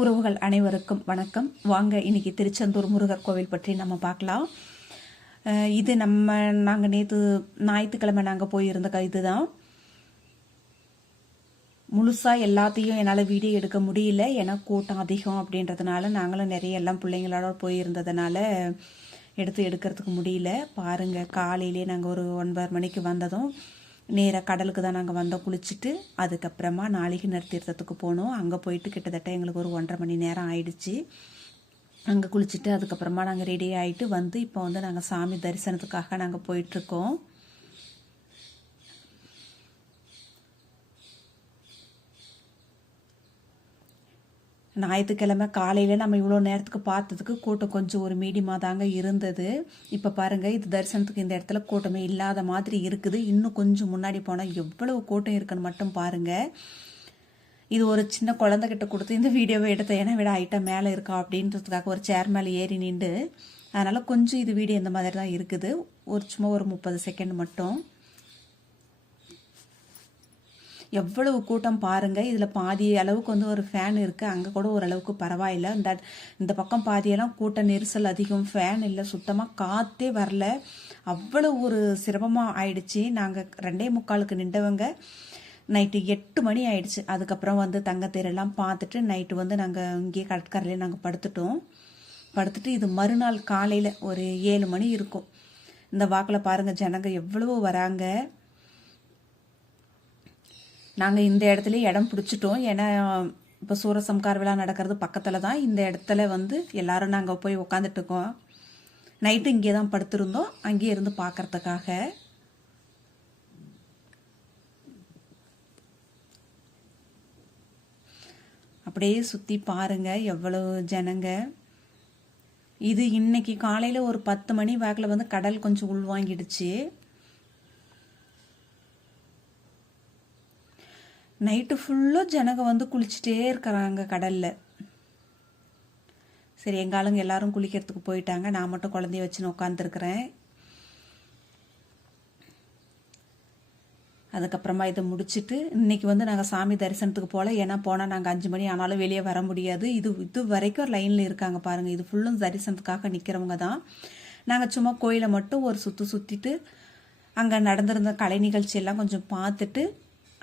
உறவுகள் அனைவருக்கும் வணக்கம். வாங்க இன்னைக்கு திருச்செந்தூர் முருகர் கோவில் பற்றி நம்ம பார்க்கலாம். இது நம்ம நாங்கள் நேற்று ஞாயிற்றுக்கிழமை நாங்கள் போயிருந்த இதுதான். முழுசாக எல்லாத்தையும் என்னால் வீடியோ எடுக்க முடியல. ஏன்னா கூட்டம் அதிகம் அப்படின்றதுனால நாங்களும் நிறைய எல்லாம் பிள்ளைங்களோட போயிருந்ததுனால எடுத்து எடுக்கிறதுக்கு முடியல. பாருங்கள் காலையிலே நாங்கள் ஒரு ஒன்பது மணிக்கு வந்ததும் நேராக கடலுக்கு தான் நாங்கள் வந்தோம். குளிச்சுட்டு அதுக்கப்புறமா நாளைக்கு தீர்த்தத்துக்கு போனோம். அங்கே போயிட்டு கிட்டத்தட்ட எங்களுக்கு ஒரு ஒன்றரை மணி நேரம் ஆயிடுச்சு. அங்கே குளிச்சுட்டு அதுக்கப்புறமா நாங்கள் ரெடி ஆகிட்டு வந்து இப்போ வந்து நாங்கள் சாமி தரிசனத்துக்காக நாங்கள் போயிட்டுருக்கோம் ஞாயிற்றுக்கிழமை காலையில் நம்ம இவ்வளோ நேரத்துக்கு பார்த்ததுக்கு கூட்டம் கொஞ்சம் ஒரு மீடியமாக தாங்க இருந்தது. இப்போ பாருங்கள் இது தரிசனத்துக்கு இந்த இடத்துல கூட்டமே இல்லாத மாதிரி இருக்குது. இன்னும் கொஞ்சம் முன்னாடி போனால் எவ்வளவு கூட்டம் இருக்குன்னு மட்டும் பாருங்கள் இது ஒரு சின்ன குழந்தைகிட்ட கொடுத்து இந்த வீடியோவை எடுத்த ஏன்னா விட ஐட்டம் மேலே இருக்கா? அப்படின்றதுக்காக ஒரு சேர் மேலே ஏறி நின்று அதனால் கொஞ்சம் இது வீடியோ இந்த மாதிரி தான் இருக்குது. ஒரு சும்மா ஒரு முப்பது செகண்ட் மட்டும். எவ்வளவு கூட்டம் பாருங்க. இதில் பாதி அளவுக்கு வந்து ஒரு ஃபேன் இருக்குது அங்கே கூட ஓரளவுக்கு பரவாயில்ல. இந்த இந்த பக்கம் பாதியெல்லாம் கூட்ட நெரிசல் அதிகம். ஃபேன் இல்லை. சுத்தமாக காற்றே வரல. அவ்வளோ ஒரு சிரமமாக ஆயிடுச்சு. நாங்கள் ரெண்டே முக்காலுக்கு நின்றவங்க நைட்டு எட்டு மணி ஆயிடுச்சு. அதுக்கப்புறம் வந்து தங்கத்தேரெல்லாம் பார்த்துட்டு நைட்டு வந்து நாங்கள் இங்கேயே கடற்கரையிலே நாங்கள் படுத்துட்டோம். படுத்துட்டு இது மறுநாள் காலையில் ஒரு ஏழு மணி இருக்கும். இந்த வாக்கில் பாருங்கள் ஜனங்க எவ்வளவோ வராங்க. நாங்கள் இந்த இடத்துல இடம் பிடிச்சிட்டோம். ஏன்னா இப்போ சூரசம்கார் விழா நடக்கிறது பக்கத்தில் தான். இந்த இடத்துல வந்து எல்லாரும் நாங்கள் போய் உக்காந்துட்டு இருக்கோம். நைட்டு இங்கே தான் படுத்திருந்தோம். அங்கேயே இருந்து பார்க்கறதுக்காக அப்படியே சுற்றி பாருங்கள் எவ்வளவு ஜனங்க. இது இன்னைக்கு காலையில் ஒரு பத்து மணி வாக்கில் வந்து கடல் கொஞ்சம் உள்வாங்கிடுச்சு. நைட்டு ஃபுல்லாக ஜனங்க வந்து குளிச்சுட்டே இருக்கிறாங்க கடலில். சரி எங்கள் எல்லாரும் குளிக்கிறதுக்கு போயிட்டாங்க. நான் மட்டும் குழந்தைய வச்சுன்னு உட்காந்துருக்குறேன் அதுக்கப்புறமா இதை முடிச்சுட்டு இன்றைக்கி வந்து நாங்கள் சாமி தரிசனத்துக்கு போகல ஏன்னா போனால் நாங்கள் அஞ்சு மணி ஆனாலும் வெளியே வர முடியாது. இது இது வரைக்கும் லைனில் இருக்காங்க பாருங்கள் இது ஃபுல்லும் தரிசனத்துக்காக நிற்கிறவங்க தான். நாங்கள் சும்மா கோயிலை மட்டும் ஒரு சுற்று சுற்றிட்டு அங்கே நடந்திருந்த கலை நிகழ்ச்சி எல்லாம் கொஞ்சம் பார்த்துட்டு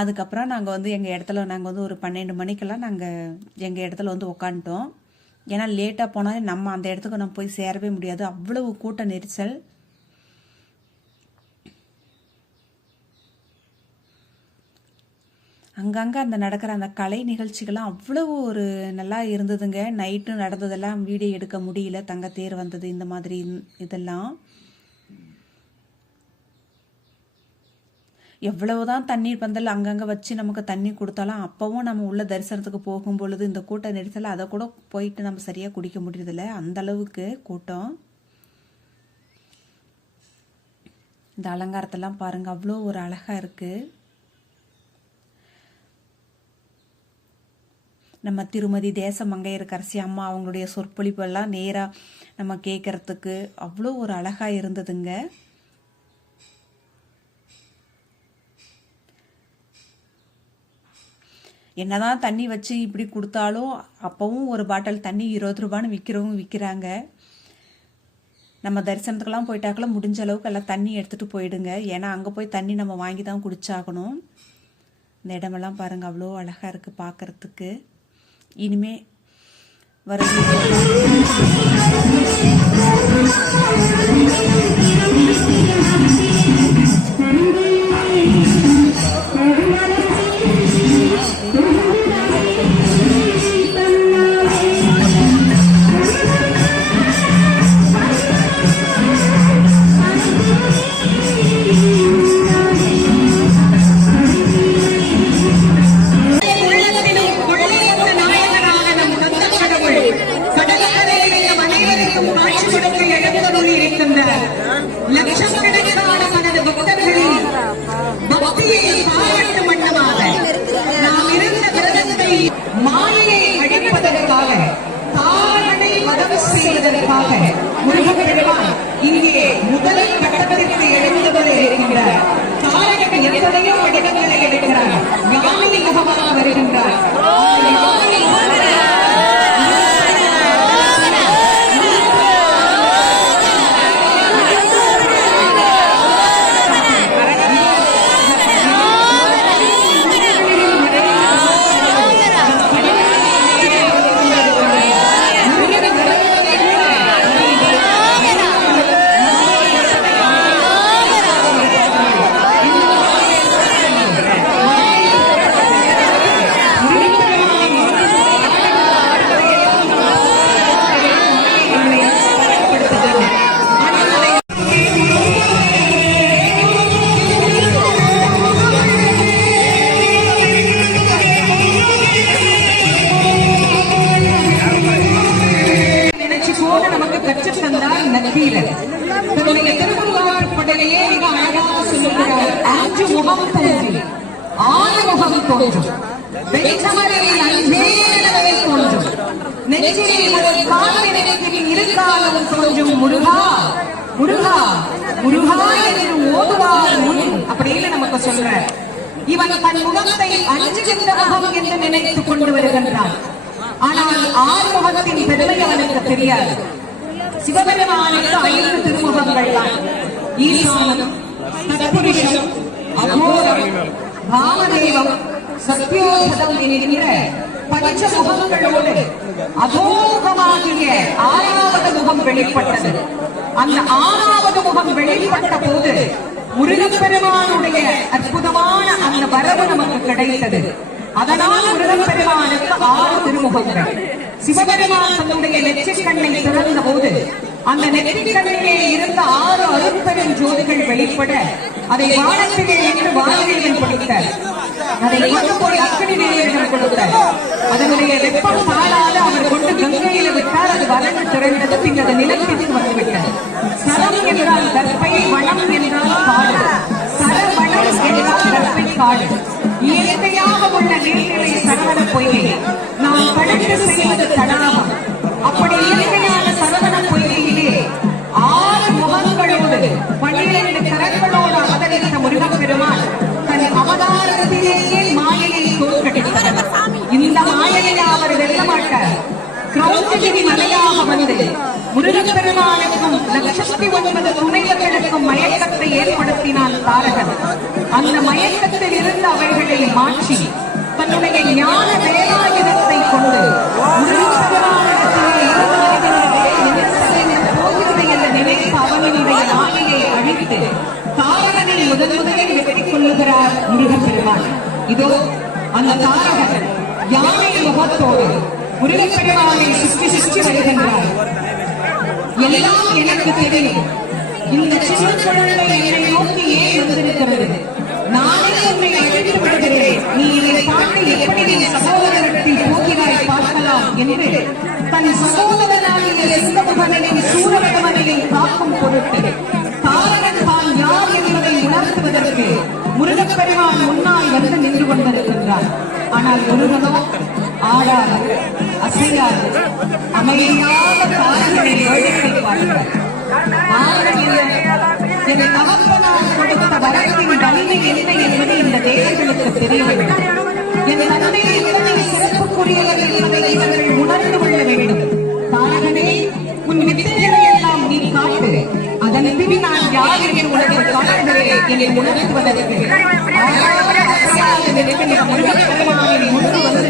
அதுக்கப்புறம் நாங்கள் வந்து எங்கள் இடத்துல நாங்கள் வந்து ஒரு பன்னெண்டு மணிக்கெல்லாம் நாங்கள் எங்கள் இடத்துல வந்து உக்காந்துட்டோம். ஏன்னா லேட்டாக போனாலே நம்ம அந்த இடத்துக்கு நம்ம போய் சேரவே முடியாது. அவ்வளவு கூட்ட நெரிசல். அங்கங்கே அந்த நடக்கிற அந்த கலை நிகழ்ச்சிகள்லாம் அவ்வளவு ஒரு நல்லா இருந்ததுங்க. நைட்டு நடந்ததெல்லாம் வீடியோ எடுக்க முடியல. தங்க தேர் வந்தது இந்த மாதிரி இதெல்லாம். எவ்வளவுதான் தண்ணீர் பந்தல் அங்கங்கே வச்சு நமக்கு தண்ணி கொடுத்தாலும் அப்பவும் நம்ம உள்ள தரிசனத்துக்கு போகும் பொழுது இந்த கூட்ட நெரிசல் அதை கூட போயிட்டு நம்ம சரியாக குடிக்க முடியறதில்ல. அந்த அளவுக்கு கூட்டம். இந்த அலங்காரத்தெல்லாம் பாருங்க அவ்வளோ ஒரு அழகா இருக்கு. நம்ம திருமதி தேச மங்கையரசி அம்மா அவங்களுடைய சொற்பொழிப்பெல்லாம் நேராக நம்ம கேட்கறதுக்கு அவ்வளோ ஒரு அழகாக இருந்ததுங்க. என்னதான் தண்ணி வச்சு இப்படி கொடுத்தாலும் அப்பவும் ஒரு பாட்டில் தண்ணி இருபது ரூபான்னு விற்கிறவங்க விற்கிறாங்க நம்ம தரிசனத்துக்கெல்லாம் போயிட்டாக்கெல்லாம் முடிஞ்ச அளவுக்கு எல்லாம் தண்ணி எடுத்துகிட்டு போயிடுங்க. ஏன்னா அங்கே போய் தண்ணி நம்ம வாங்கி தான் குடிச்சாகணும். இந்த இடமெல்லாம் பாருங்கள் அவ்வளோ அழகாக இருக்குது பார்க்கறதுக்கு இனிமே வர உள்ளத்திலும் திருமுருகாற்றுப்படையிலேயே மிக அழகாக சொல்லுகிறார் அஞ்சு முகம் தோன்றி ஆறு முகம் தோன்றும். தோன்றும். நெஞ்சிலே ஒரு கால் தோன்றும். முருகா முருகா முருகா என்று ஓதுவார் முன். அப்படின்னு நமக்கு சொல்றார் இவன் தன் முகத்தை அஞ்சுகின்ற முகம் என்று நினைத்துக் கொண்டு வருகின்றான். ஆனால் ஆறு முகத்தின் பெருமை அவனுக்கு தெரியாது. சிவபெருமானுக்கு ஐந்து திருமுகங்கள் ஈசானம் சத்புருஷம் அகோரம் ராமதேவம் சத்யோசதம் என்கின்ற பஞ்ச முகங்களோடு அகோகமாகிய ஆறாவது முகம் வெளிப்பட்டது. அந்த ஆறாவது முகம் வெளிப்பட்ட போது முருகப்பெருமானுடைய அற்புதமான அந்த வரவு நமக்கு கிடைத்தது. அதனால் முருகப்பெருமானுக்கு ஆறு திருமுகங்கள். சிவபெருமான் தன்னுடைய நெற்றிக்கண்ணை திறந்த போது அந்த நெற்றிக்கண்ணிலே இருந்த ஜோதிகள் வெளிப்பட அதை வானத்திலே என்று வானவியல் கொடுத்தார். அதை கொண்டு போய் அக்னி வீரர்கள் கொடுத்தார். அதனுடைய வெப்பம் தாழாத அவர் கொண்டு கங்கையில விட்டால் அது வறண்டு திறந்தது பின் அது நிலத்திற்கு வந்துவிட்டது. சரம் என்றால் கற்பை வனம் என்றால் காடு. சரவணம் என்றால் கற்பை காடு. இயற்கையாக உள்ள நீர்நிலை சரவண பொய்கை. நாம் கடந்து செய்வது தடாகம் அப்படி இயற்கையான லட்சத்தி ஒன்பது துணைவர்களுக்கும் மயக்கத்தை ஏற்படுத்தினான் தாரகன் அந்த மயக்கத்தில் இருந்து அவைகளை மாற்றி தன்னுடைய ஞான வேலாயுதத்தை கொண்டு நினைத்து அவனுடைய அழித்து தாரகனை முதன் முதலில் வெற்றிக் கொள்ளுகிறார் முருகப்பெருமான். இதோ அந்த தாரகன் யானை முகத்தோடு முருகப்பெருமானை சுற்றி சுற்றி வருகின்றார். எல்லாம் எனக்கு தெரியும். இந்த சின்ன குழந்தை என்னை நோக்கி ஏன் வந்திருக்கிறது? நானே உன்னை அழைத்து விடுகிறேன் நீ இதை பார்த்து எப்படி என் சகோதரத்தில் போகிறாய் பார்க்கலாம் என்று தன் சகோதரனாகிய சிங்கமுகனையும் சூரகமனையை காக்கும் பொருட்டு காரணம் தான் யார் என்பதை உணர்த்துவதற்கு முருகப்பெருமான் முன்னால் வந்து நின்று கொண்டிருக்கின்றார். ஆனால் முருகனோ ஆடாதவர் அசையாது அமைதியாக தாரகனை வேடிக்கை தகப்பனார் கொடுத்த வரத்தின் வலிமை என்ன என்பது இந்த தேவர்களுக்கு தெரிய வேண்டும் என் தந்தை எத்தனை சிறப்புக்குரியவர் என்பதை இவர்கள் உணர்ந்து கொள்ள வேண்டும். தாரகனே உன் வித்தைகளை எல்லாம் நீ காட்டு. அதன் பின் நான் யார் என்று உனக்கு காட்டுகிறேன் என்னை உணர்த்துவதற்கு ஆறாவது முன்பு வந்து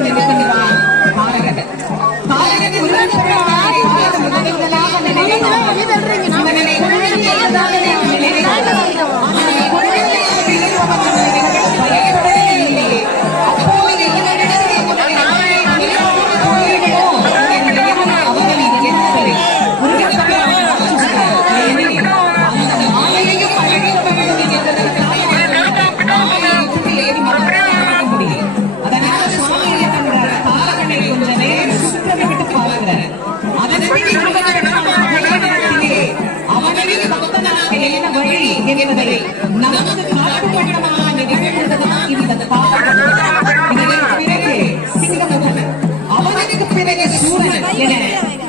பிறகு சூரன் என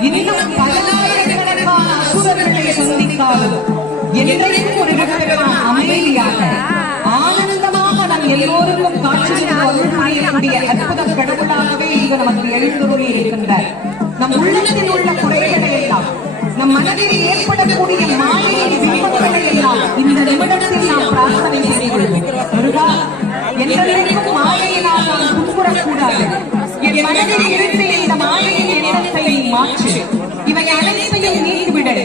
இன்னும் பல்லாயிரக்கணக்கான அசுரர்களை சந்தித்தாலும் என்றைக்கும் ஒரு பெருமான் அமைதியாக ஆனந்தமாக நம் எல்லோருக்கும் காட்சி அருள் புரியக்கூடிய அற்புத கடவுளாகவே இவர் நமக்கு எழுந்துள்ளே இருக்கின்றார். நம் உள்ளத்தில் உள்ள குறைகளை எல்லாம் நம் மனதில் ஏற்படக்கூடிய மாயையின் எல்லாம் இந்த நிமிடத்தில் நாம் பிரார்த்தனை செய்கிறோம். முருகா என்றைக்கும் மாயையினால் நாம் துன்புறக்கூடாது. என் மனதில் இருந்து மாற்று. இவை அனைத்தையும் நீக்கிவிடு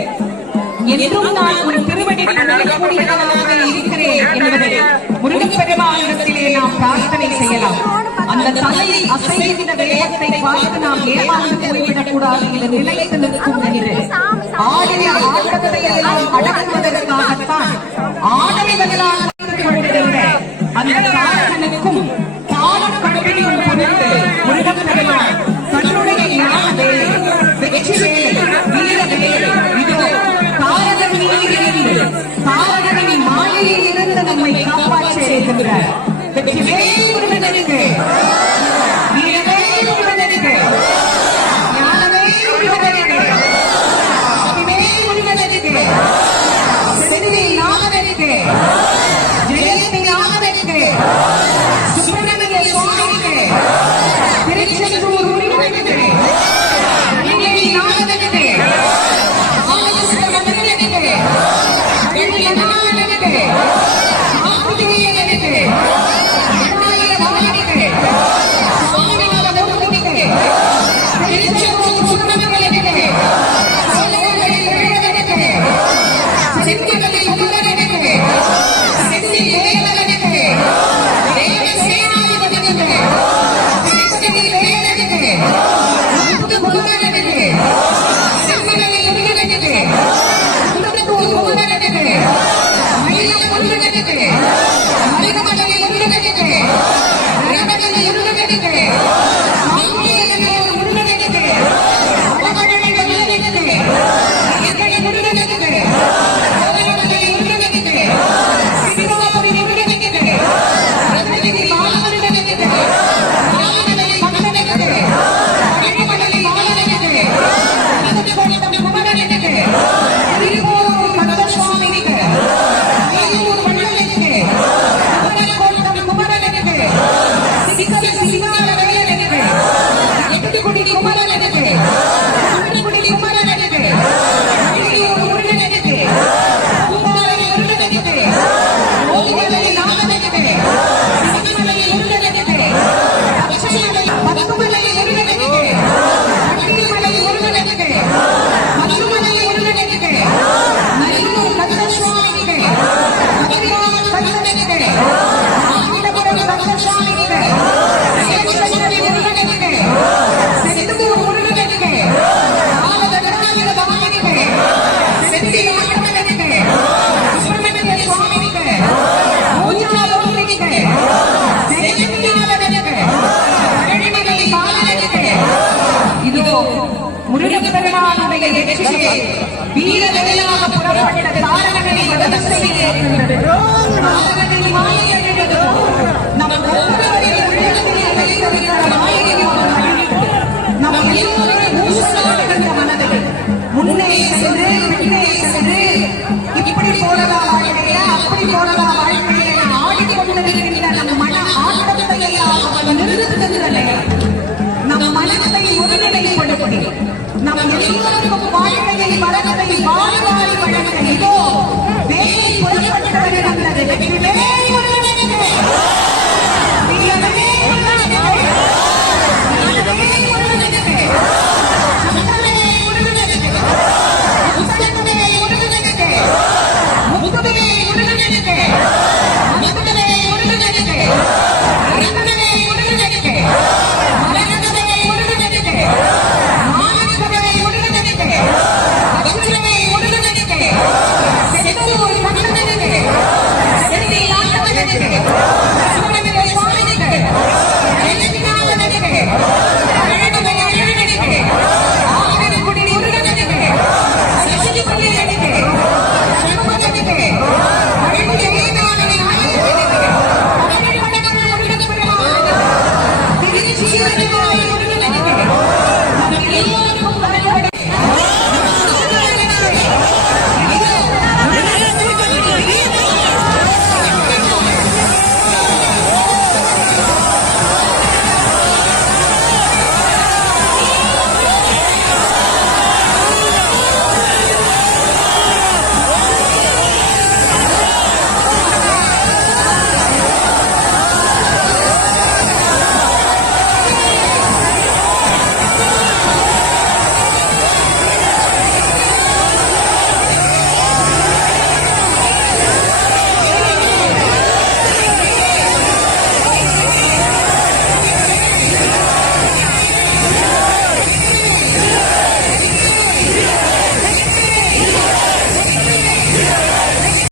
என்றும் நான் ஒரு திருவடி கூடியவனாக இருக்கிறேன் என்பதை முருகப்பெருமானிடத்திலே நாம் பிரார்த்தனை செய்யலாம். அந்த தலையை அசைகின்ற வேகத்தை பார்த்து நாம் ஏமாந்து போய்விடக் கூடாது என்று நிலைத்து நிற்கும் என்று. ஆடிய ஆட்டத்தை எல்லாம் அடக்குவதற்காகத்தான் ஆடவைகளால் பதிலாக அந்த தாரகனுக்கும் காலம் கற்பிக்கும் பொருட்டு முருகப்பெருமான் Amen. நம் மன ஆட்டத்தையா அவன் நிறுத்துகிறதே நம் மனத்தை ஒருங்கிணைப்படுத்தி நம் எல்லா